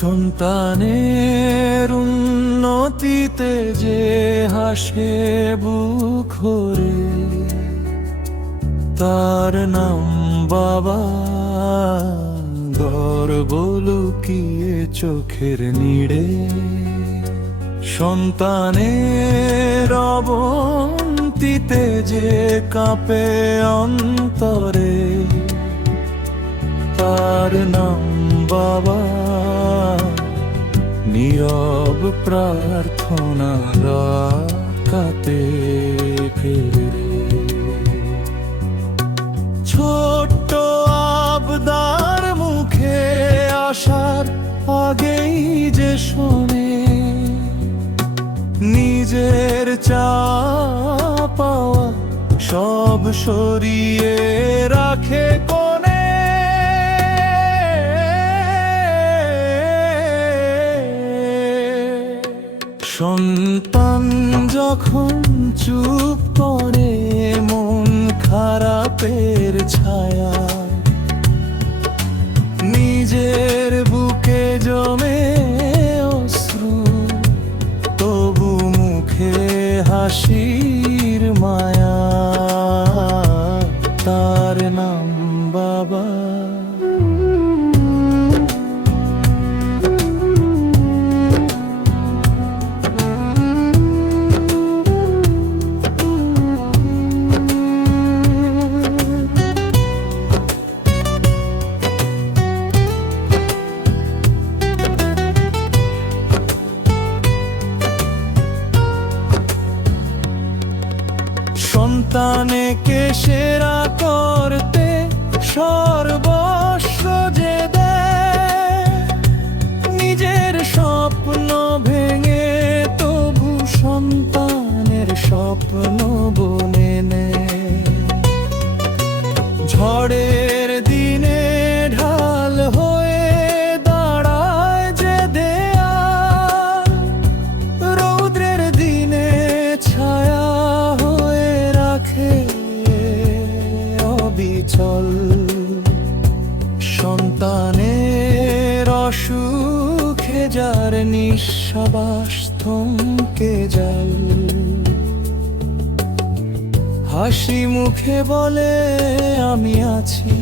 সন্তানের উন্নতিতে যে হাসে বুক ভরে, তার নাম বাবা। গর্ব লুকিয়ে চোখের নিড়ে, সন্তানের অবন্তিতে যে কাঁপে অন্তরে, তার নাম বাবা। নীরব প্রার্থনা রাতে ফেরে, ছোট্ট আবদার মুখে আসার আগেই যে শোনে, নিজের চাওয়া সব সরিয়ে রাখে কোণে। সন্তান যখন চুপ করে মন খারাপের ছায়া, নিজের বুকে জমে অশ্রু, তবু মুখে হাসির মায়া, তার নাম বাবা। সন্তানকে সেরা করতে সর্বস্ব যে দেয়, নিজের স্বপ্ন ভেঙে তবু সন্তানের স্বপ্ন বনে নেয়। ঝড়ের দিনে ঢাল হয়ে দাঁড়ায় যে দেয়াল, রৌদ্রের দিনে ছায়া অবিচল। সন্তানের অসুখে যার নিঃশ্বাস থমকে যায়, হাসি মুখে বলে আমি আছি,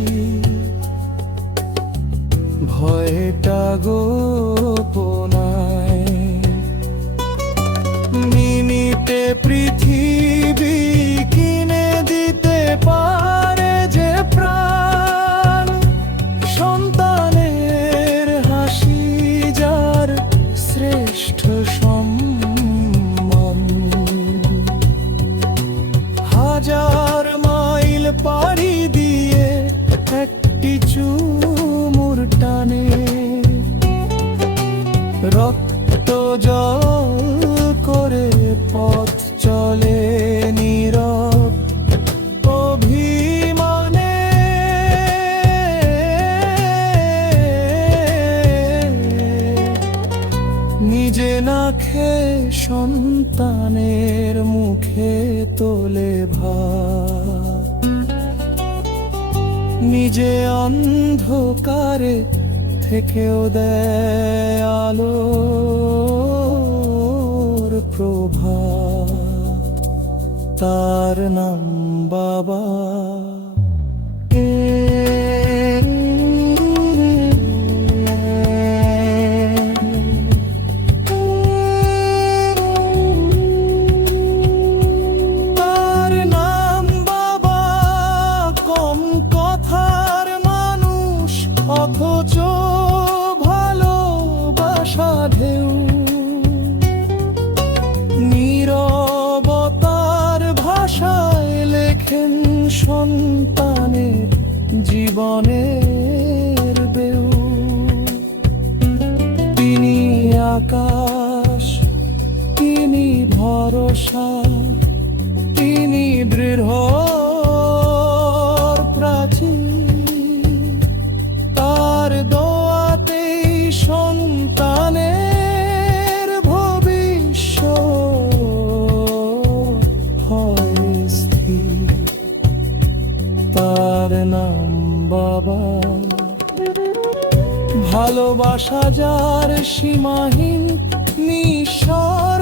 ভয়টা গোপনায়। মিনিটে পৃথিবী কিনে দিতে পারে যে প্রাণ, সন্তানের হাসি যার শ্রেষ্ঠ সম্মান। হাজার মাইল পাড়ি দিয়ে একটি চুমুর টানে, রক্ত জল করে পথ চলে নীরব অভিমানে। নিজে না খেয়ে সন্তানের মুখে তোলে ভাত, নিজে অন্ধকারে থেকেও দেয় আলোর প্রভাত, তার নাম বাবা। তার নাম বাবা, কম কথার মানুষ অথচ ভালোবাসা ঢেউ, নীরবতার ভাষায় লেখেন সন্তানের জীবনের বেউ। তিনি আকাশ, তিনি ভরসা, তিনি দৃঢ় প্রাচীর, তার দোয়াতেই সন্তানের ভবিষ্যৎ হয় স্থির, তার নাম বাবা। ভালোবাসা যার সীমাহীন নিঃস্বার্থ